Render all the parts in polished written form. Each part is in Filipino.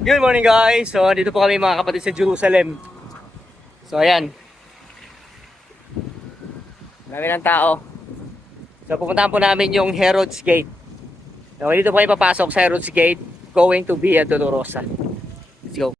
Good morning guys! So dito po kami mga kapatid sa Jerusalem. So ayan. Marami ng tao. So pupuntahan po namin yung Herod's Gate. So dito po kami papasok sa Herod's Gate going to Via Dolorosa. Let's go.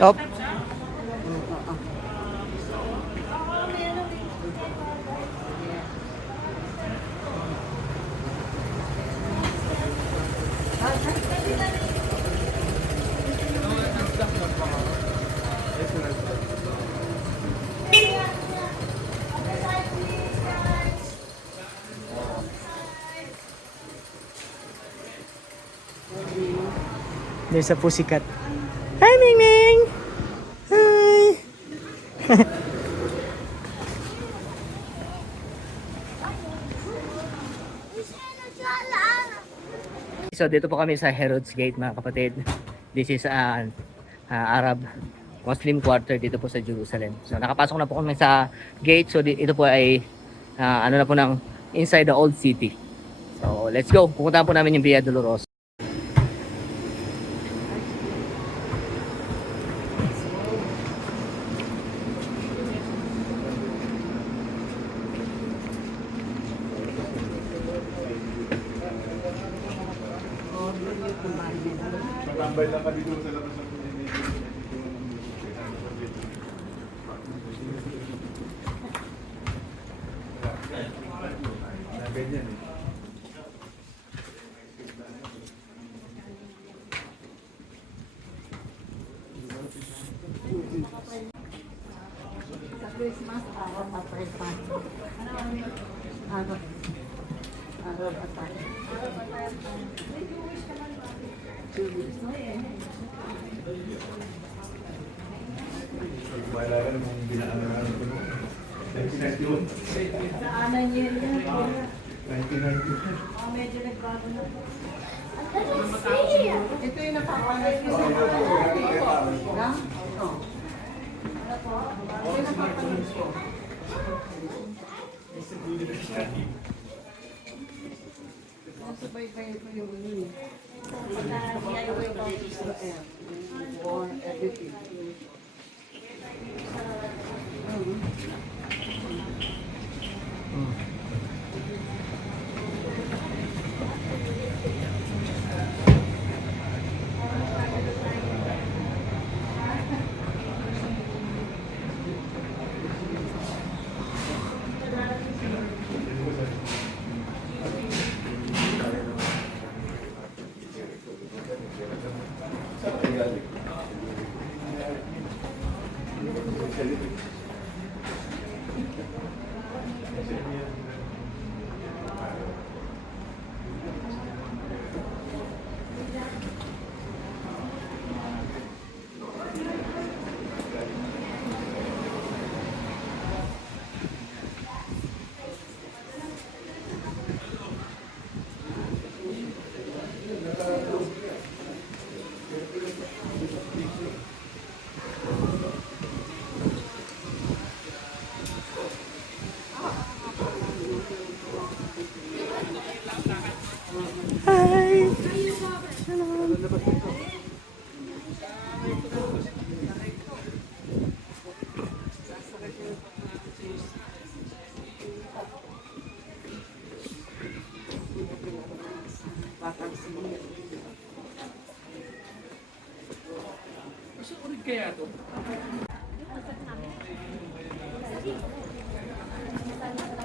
Top. There's a pussycat. Hi, Ming Ming! Hi! So dito po kami sa Herod's Gate mga kapatid. This is Arab Muslim quarter dito po sa Jerusalem. So nakapasok na po kami sa gate. So ito po ay ano na po ng inside the old city. So let's go. Pupuntahan po namin yung Via Dolorosa. Tambay lang kami doon sa labas ng ganyan eh. Sa Christmas, araw at Christmas. Araw at Wala ka namang binaan ko noon. 1991. Saanan niyo yan. 1991. Medyo nagbago na po. Ito yung napapalas ko sa mga. Ha? Ito. Ano po? Ito yung napapalas ko. Nasubaybay ko yung ano. Pagka-DIY ko Israel. For everything.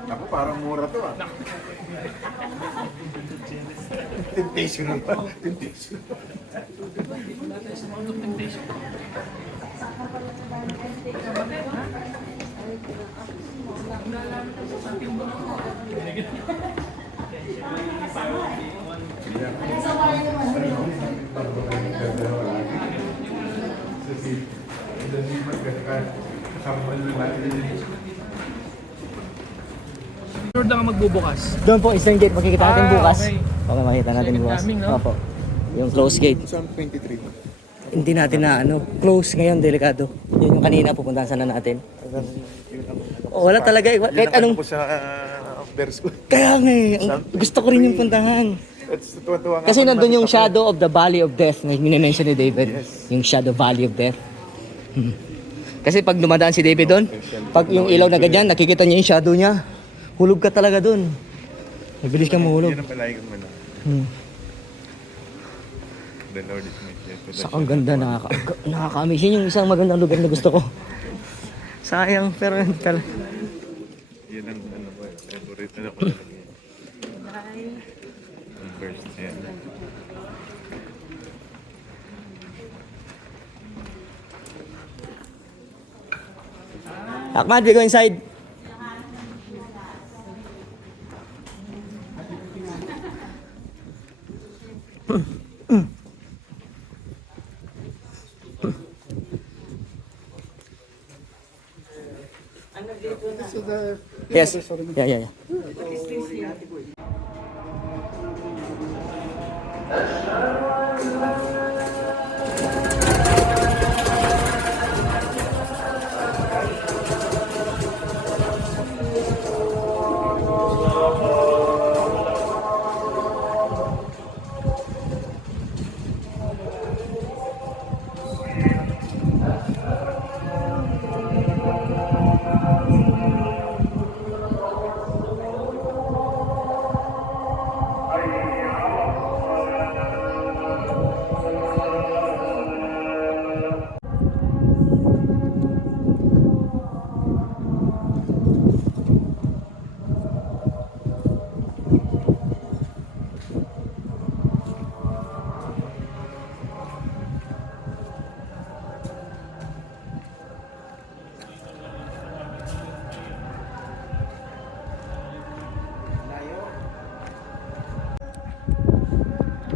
Ako parang mura to ah. Temptation naman. Temptation. Sunod lang ang magbubukas. Doon po, Eastern Gate, makikita natin Ah, bukas. okay. Okay, makikita natin Second bukas. coming, no? Opo. Yung close gate. Saan 23? Hindi natin na ano, close ngayon, delikado. Yun yung kanina, pupuntahan sana natin. Oh, wala talaga eh. Kahit anong... po sa bears ko. Kaya nga eh, gusto ko rin yung puntahan. Tuwa-tuwa nga Kasi ako nandun yung nakita ko. shadow of the valley of death na minention ni David. Yes. Yung shadow valley of death. Kasi pag dumadaan si David doon, pag yung ilaw na ganyan, nakikita niya yung shadow niya. Hulog ka talaga doon. Mabilis kang mahulog. Yan ang palagi kong mana. The Lord is my shepherd. Sa ang ganda, nakaka-amaze. Yun yung isang magandang lugar na gusto ko. Sayang, pero yun talaga. Yan ang ano ko, favorite na ako talaga. Ang first, yan. Ahmad, we go inside. Yes. Yeah.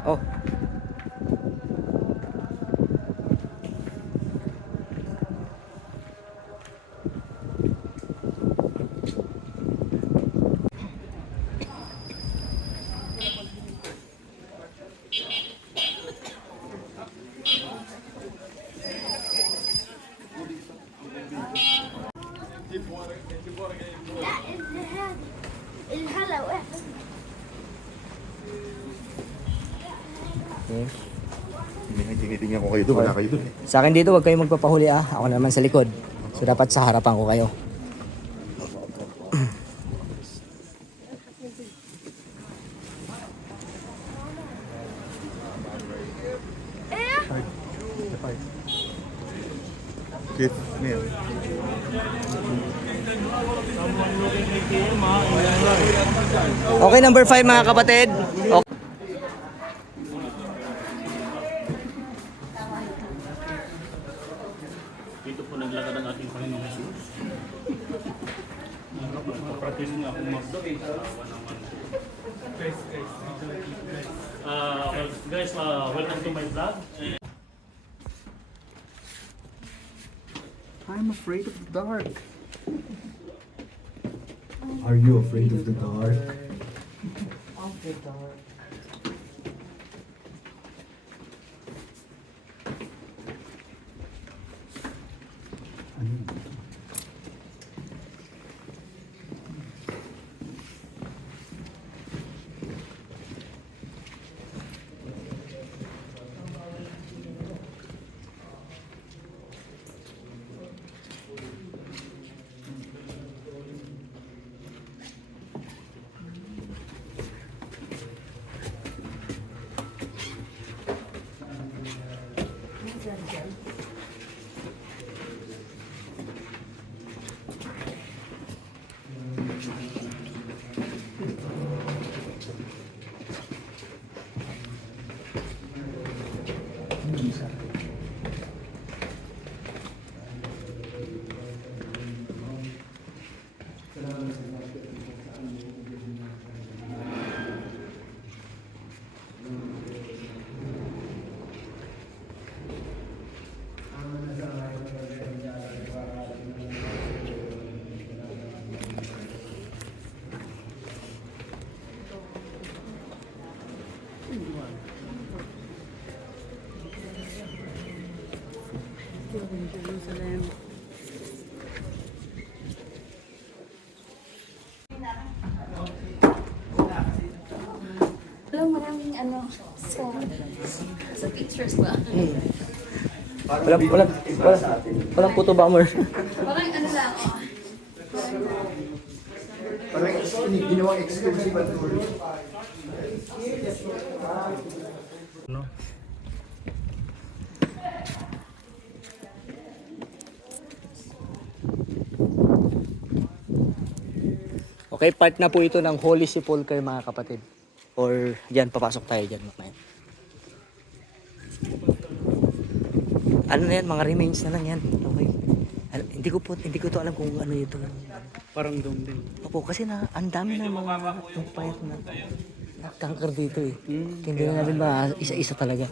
Oh. الهلا واحد Okay. Tinitingnan ko kayo doon, wala kayo doon eh. Sa akin dito, huwag kayong magpapahuli ah. Ako naman sa likod. So dapat sa harapan ko kayo. Kit, ano yan? Okay, number 5 mga kapatid. Okay. Dito po naglagad ang ating Panginoong Jesus. Practice nga akong magdo. Guys, welcome to my vlog. I'm afraid of the dark. Are you afraid of the dark? Of the dark. Ano yun? ano, sa pictures ba? Walang photo bomber. Parang ano lang, oh. Parang ginawang exclusive at tour. No? Okay, part na po ito ng Holy Sepulchre mga kapatid. Or diyan papasok tayo diyan mamaya. Ano na yan, mga remains na lang yan. Okay. Hindi ko to alam kung ano ito. Parang dome din. Opo, kasi ang dami na mga vampire na nagkanker dito eh. Hindi na natin ba isa-isa talaga.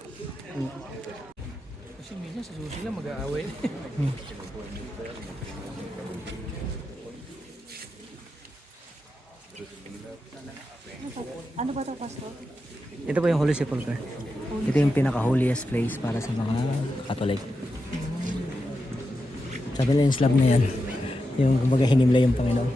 Kasi minsan sa susi lang mag-aaway. Ano ba ito, Pastor? Ito po yung Holy Sepulchre. Ito yung pinaka-holiest place para sa mga Catholic. Sabi na yung slab na yan. Yung kumbaga hinimla yung Panginoon.